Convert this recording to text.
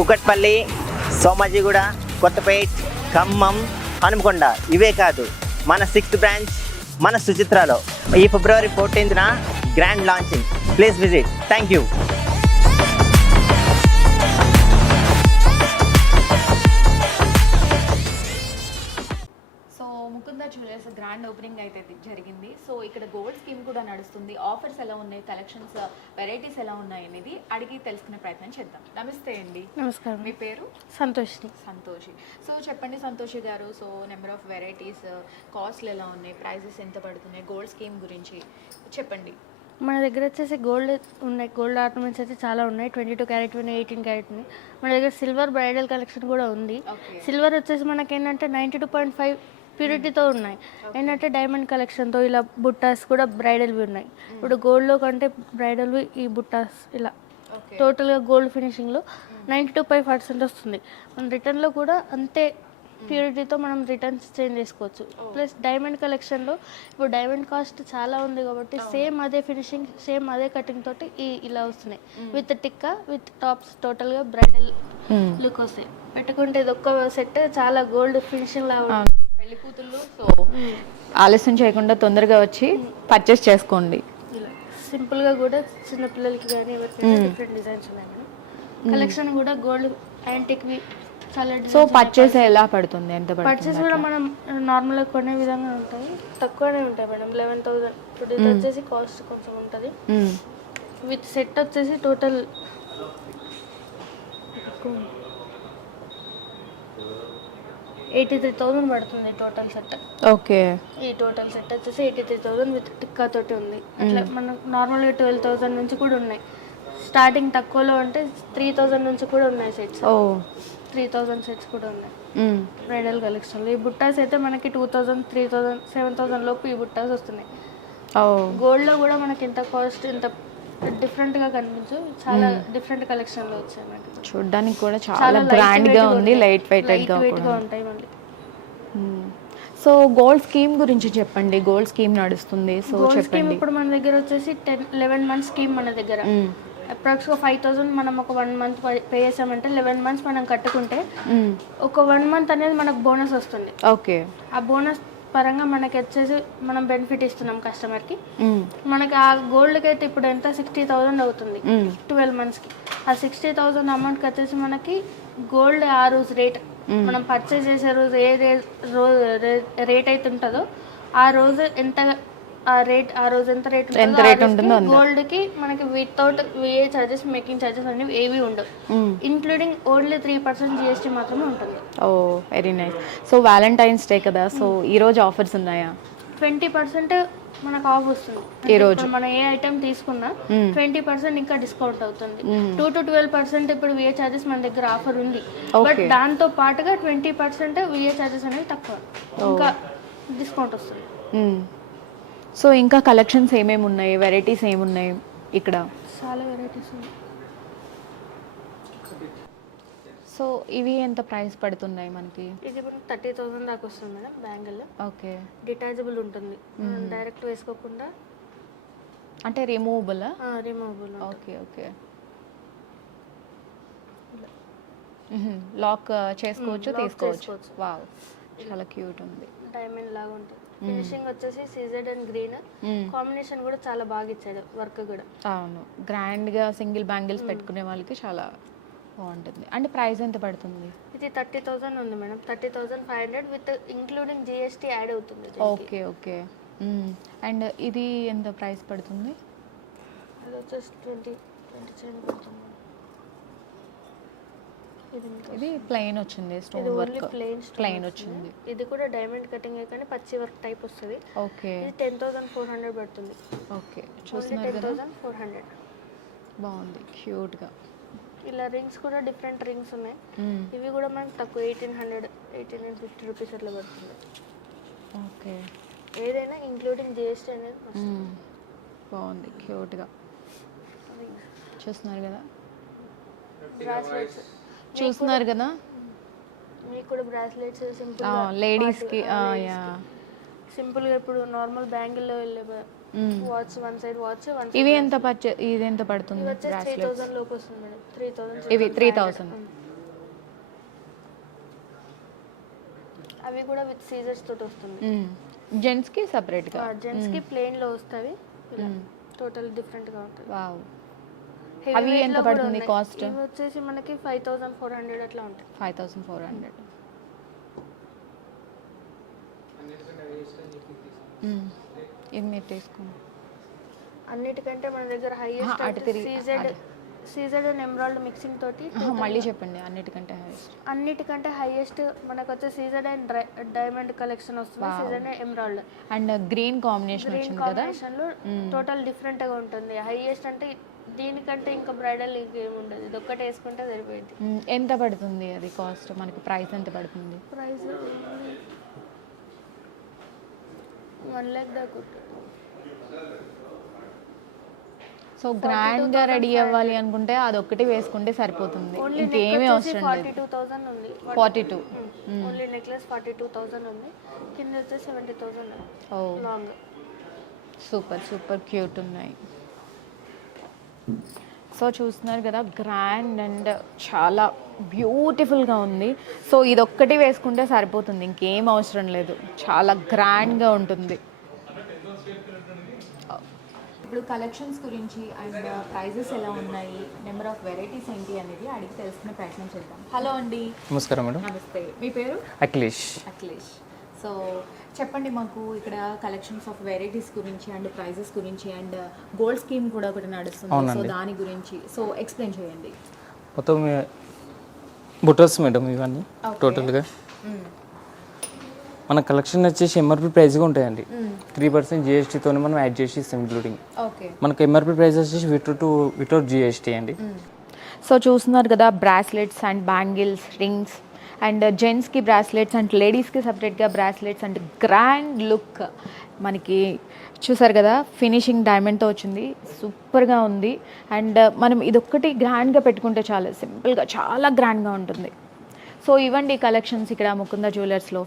కూకట్పల్లి, సోమాజిగూడ, కొత్తపేట్, ఖమ్మం, హనుమకొండ. ఇవే కాదు, మన 6th బ్రాంచ్ మన సుచిత్రలో ఈ ఫిబ్రవరి 14న grand launching. Please visit. Thank you. Mukunda jewellers grand opening అయితే జరిగింది. సో ఇక్కడ గోల్డ్ స్కీమ్ కూడా నడుస్తుంది. ఆఫర్స్ ఎలా ఉన్నాయి, కలెక్షన్స్ వెరైటీస్ ఎలా ఉన్నాయి అనేది అడిగి తెలుసుకునే ప్రయత్నం చేద్దాం. నమస్తే అండి. నమస్కారం. మీ పేరు? సంతోషి. సో చెప్పండి సంతోషి గారు, సో నెంబర్ ఆఫ్ వెరైటీస్, కాస్ట్లు ఎలా ఉన్నాయి, ప్రైజెస్ ఎంత పడుతున్నాయి, గోల్డ్ స్కీమ్ గురించి చెప్పండి. మన దగ్గర వచ్చేసి గోల్డ్ ఉన్నాయి. గోల్డ్ ఆర్నమెంట్స్ అయితే చాలా ఉన్నాయి. 22 క్యారెట్ ఉన్నాయి, 18 క్యారెట్ ఉన్నాయి. మన దగ్గర సిల్వర్ బ్రైడల్ కలెక్షన్ కూడా ఉంది. సిల్వర్ వచ్చేసి మనకి ఏంటంటే 92.5 ప్యూరిటీతో ఉన్నాయి. ఏంటంటే డైమండ్ కలెక్షన్తో ఇలా బుట్టాస్ కూడా బ్రైడల్వి ఉన్నాయి. ఇప్పుడు గోల్డ్లో కంటే బ్రైడల్వి ఈ బుట్టాస్ ఇలా టోటల్గా గోల్డ్ ఫినిషింగ్లో 92.5% వస్తుంది. మన రిటర్న్లో కూడా అంతే ప్యూరిటీతో మనం రిటర్న్స్ చేంజ్ చేసుకోవచ్చు. ప్లస్ డైమండ్ కలెక్షన్లో ఇప్పుడు డైమండ్ కాస్ట్ చాలా ఉంది కాబట్టి సేమ్ అదే ఫినిషింగ్, సేమ్ అదే కటింగ్ తోటి ఇలా వస్తున్నాయి. విత్ టిక్కా, విత్ టాప్స్, టోటల్గా బ్రైడల్ లుక్ వస్తాయి. పెట్టుకుంటే ఇది ఒక్క సెట్ చాలా గోల్డ్ ఫినిషింగ్ లాగా పెళ్లి కూతుళ్ళు. సో ఆలస్యం చేయకుండా తొందరగా వచ్చి పర్చేస్ చేసుకోండి. ఇలా సింపుల్గా కూడా చిన్నపిల్లలకి కానీ ఎవరికైనా డిఫరెంట్ డిజైన్స్ ఉన్నాయి మేడం. కలెక్షన్ కూడా గోల్డ్ యాంటిక్వి చాలా. సో పర్చేస్ ఎలా పడుతుంది, ఎంత పడుతుంది? పర్చేస్ కూడా మనం నార్మల్గా కొనే విధంగా ఉంటాయి, తక్కువనే ఉంటాయి మేడం. 11,000. ఇప్పుడు ఇది వచ్చేసి కాస్ట్ కొంచెం ఉంటుంది. విత్ సెట్ వచ్చేసి టోటల్ 83,000 పడుతుంది టోటల్ సెట్. ఓకే. ఈ టోటల్ సెట్ వచ్చేసి 83,000 విత్ టిక్కా తోటి ఉంది. అట్లా మనకు నార్మల్గా 12,000 నుంచి కూడా ఉన్నాయి. స్టార్టింగ్ తక్కువలో అంటే 3,000 నుంచి కూడా ఉన్నాయి సెట్స్. 3,000 సెట్స్ కూడా ఉన్నాయి బ్రైడల్ కలెక్షన్లో. ఈ బుట్టాస్ అయితే మనకి 2,000, 3,000, 7,000 లోపు ఈ బుట్టాస్ వస్తున్నాయి. గోల్డ్లో కూడా మనకి ఇంత కాస్ట్ ఇంత డిఫరెంట్గా కనిపించు, చాలా డిఫరెంట్ కలెక్షన్లో వచ్చాయి మనకి. చూడడానికి కూడా చాలా గ్రాండ్గా ఉంది, లైట్ వెయిట్గా ఉంటాయి మళ్ళీ. సో గోల్డ్ స్కీమ్ గురించి చెప్పండి. గోల్డ్ స్కీమ్ నడుస్తుంది, సో చెప్పండి. ఇప్పుడు మన దగ్గర వచ్చేసి 11 మంత్స్ స్కీమ్ మన దగ్గర. అప్రాక్స్గా 5,000 మనం ఒక 1 మంత్ పే చేసామంటే 11 మంత్స్ మనం కట్టుకుంటే ఒక 1 మంత్ అనేది మనకు బోనస్ వస్తుంది. ఓకే. ఆ బోనస్ పరంగా మనకి వచ్చేసి మనం బెనిఫిట్ ఇస్తున్నాం కస్టమర్కి. మనకి ఆ గోల్డ్కి అయితే ఇప్పుడు ఎంత 60,000 అవుతుంది 12 మంత్స్కి. ఆ 60,000 అమౌంట్కి వచ్చేసి మనకి గోల్డ్ ఆ రోజు రేట్, మనం పర్చేస్ చేసే రోజు ఏ రేట్ అయితే ఉంటుందో ఆ రోజు ఎంత ఆ రోజు ఎంత రేట్ ఉంటుందో గోల్డ్కి మనకి without VA charges, making charges అనేవి ఏవి ఉండవు. ఇంక్లూడింగ్ ఓన్లీ 3% GST మాత్రమే ఉంటుంది. Oh very nice. So Valentine's Day కదా, సో ఈ రోజు ఆఫర్స్ ఉన్నాయా? 20% మనకు ఆఫ్ వస్తుంది ఈ రోజు. మనం ఏ ఐటమ్ తీసుకున్నా 20% ఇంకా డిస్కౌంట్ అవుతుంది. 2 to 12% ఇప్పుడు విఏ చార్జెస్ మన దగ్గర ఆఫర్ ఉంది. బట్ దాంతో పాటుగా 20% విఏ చార్జెస్ అనేవి తక్కువ, ఇంకా డిస్కౌంట్ వస్తుంది. సో ఇంకా కలెక్షన్స్ ఏమేమి ఉన్నాయి, వెరైటీస్ ఏమున్నాయి ఇక్కడ? చాలా వెరైటీస్ ఉన్నాయి. సో ఇవి ఎంత ప్రైస్ పడుతున్నాయి మనకి? ఇది మనకి 30,000 దాకా వస్తుంది మేడం బ్యాంగిల్. ఓకే. డిటాచబుల్ ఉంటుంది, డైరెక్ట్ వేసుకోకుండా. అంటే removable? Removable. Okay okay. Lock చేసుకోవచ్చు, తీసుకోవచ్చు. వావ్, చాలా క్యూట్ ఉంది. డైమండ్ లాగా ఉంటుంది. ఫినిషింగ్ వచ్చేసి సీజెడ్ అండ్ గ్రీన్ కాంబినేషన్ కూడా చాలా బాగా ఇచ్చాడు, వర్క్ కూడా. అవును, గ్రాండ్ గా సింగిల్ బ్యాంగిల్స్ పెట్టుకునే వాళ్ళకి చాలా బాగుంటుంది. అంటే ప్రైస్ ఎంత పడుతుంది? ఇది 30,000 ఉంది madam. 30,500 with including GST add అవుతుంది. Okay okay. అండ్ ఇది ఎంత ప్రైస్ పడుతుంది? అది వచ్చేసి 27 పడుతుంది. ఇది ప్లెయిన్ వచ్చింది, స్టోన్ వర్క్ ప్లెయిన్ వచ్చింది. ఇది కూడా డైమండ్ కటింగ్ కానీ పచ్చి వర్క్ టైప్ వస్తుంది. ఓకే. ఇది 10,400 పడుతుంది. ఓకే, చూస్తున్నారు కదా, 10,400. బాగుంది, క్యూట్ గా. ఇలా రింగ్స్ కూడా డిఫరెంట్ రింగ్స్ ఉన్నాయి. ఇవి కూడా మనకు తక్కువ 1,850 రూపీస్ అట్లా పడుతుంది. ఓకే. ఏదైనా ఇంక్లూడింగ్ GST అనేది బాగుంది, క్యూట్ గా. చూస్తున్నారు కదా, బ్రాస్లెట్స్ చూస్తున్నారు కదా, మీకు కూడా బ్రాస్లెట్స్ సింపుల్ లేడీస్ కి. సింపుల్ గా ఇప్పుడు నార్మల్ బ్యాంగిల్ లో వెళ్ళే వాచ్, వన్ సైడ్ వాచ్. ఇవి ఎంత ఇది ఎంత పడుతుంది? ఇది వచ్చేసి 3,000 లోపు వస్తుంది మేడం. 3,000. ఇవి 3,000. అవి కూడా విత్ సీజర్స్ తోటి వస్తుంది. జెంట్స్కి సపరేట్గా, జెంట్స్కి ప్లెయిన్లో వస్తాయి, టోటల్ డిఫరెంట్గా ఉంటుంది. వావ్. Heavy అవి weight ఎంత లో కూడా పడుతుంది ఉన్నాయి. కాస్ట్? ఇవి వచ్చేసి మనకి 5400 అట్లా ఉంటాయి. 5400. ఇది మీరు తీసుకోండి. అన్నిటికంటే మన దగ్గర హైయెస్ట్ అటు తిరిగి, సీజెడ్ అండ్ ఎమరాల్డ్ మిక్సింగ్ తోటి మళ్ళీ చెప్పండి. అన్నిటికంటే హైయెస్ట్ మనకు వచ్చే సీజెడ్ అండ్ డైమండ్ కలెక్షన్ వస్తుంది. CZ and emerald and green combination green వచ్చింది కదా. కాంబినేషన్ లో టోటల్ డిఫరెంట్ గా ఉంటుంది. హైయెస్ట్ అంటే దీనికంటే ఇంకా బ్రైడల్ ఇంకేం ఉండదు, ఇది ఒక్కటి వేసుకుంటే సరిపోయింది. ఎంత పడుతుంది అది కాస్ట్? మనకి ప్రైస్ ఎంత పడుతుంది? ప్రైస్ 1 lakh దాకా ఉంటుంది. సో గ్రాండ్గా రెడీ అవ్వాలి అనుకుంటే అది ఒక్కటి వేసుకుంటే సరిపోతుంది, ఇంకేమీ అవసరం లేదు. 42,000 ఉంది. 42. ఓన్లీ నెక్లెస్ 42,000 ఉంది. కింద వచ్చే 70,000 ఓ లాంగ్. సూపర్ సూపర్ క్యూట్ ఉన్నాయి. సో చూస్తున్నారు కదా, గ్రాండ్ అండ్ చాలా బ్యూటిఫుల్గా ఉంది. సో ఇదొక్కటి వేసుకుంటే సరిపోతుంది, ఇంకేం అవసరం లేదు, చాలా గ్రాండ్గా ఉంటుంది. ఇప్పుడు కలెక్షన్స్ గురించి అండ్ ప్రైజెస్ ఎలా ఉన్నాయి, నెంబర్ ఆఫ్ వెరైటీస్ ఏంటి అనేది అడిగి తెలుసుకునే ప్రయత్నం చేద్దాం. హలో అండి. నమస్కారం మేడం. నమస్తే, మీ పేరు? అఖిలేష్. అఖిలేష్. సో చెప్పండి మాకు ఇక్కడ కలెక్షన్స్ ఆఫ్ వెరైటీస్ గురించి అండ్ ప్రైజెస్ గురించి అండ్ గోల్డ్ స్కీమ్ కూడా ఒకటి నడుస్తుంది, సో దాని గురించి సో ఎక్స్ప్లెయిన్ చేయండి. మొత్తం బుటర్స్ మేడం ఇవన్నీ టోటల్గా మన కలెక్షన్ వచ్చేసి ఎంఆర్పి ప్రైస్గా ఉంటాయండి. 3% జిఎస్టీతో మనం యాడ్ చేసి ఇస్తాం ఇంక్లూడింగ్. ఓకే. మనకు ఎంఆర్పి ప్రైస్ వచ్చేసి వితౌట్ జిఎస్టీ అండి. సో చూస్తున్నారు కదా, bracelets and bangles, rings and జెంట్స్కి బ్రాస్లెట్స్ అండ్ లేడీస్కి సపరేట్గా బ్రాస్లెట్స్ అండ్ గ్రాండ్ లుక్ మనకి చూసారు కదా, ఫినిషింగ్ డైమండ్తో వచ్చింది, సూపర్గా ఉంది. అండ్ మనం ఇదొక్కటి గ్రాండ్గా పెట్టుకుంటే చాలా సింపుల్గా చాలా గ్రాండ్గా ఉంటుంది. సో ఇవ్వండి కలెక్షన్స్ ఇక్కడ ముకుంద జ్యువెలర్స్లో.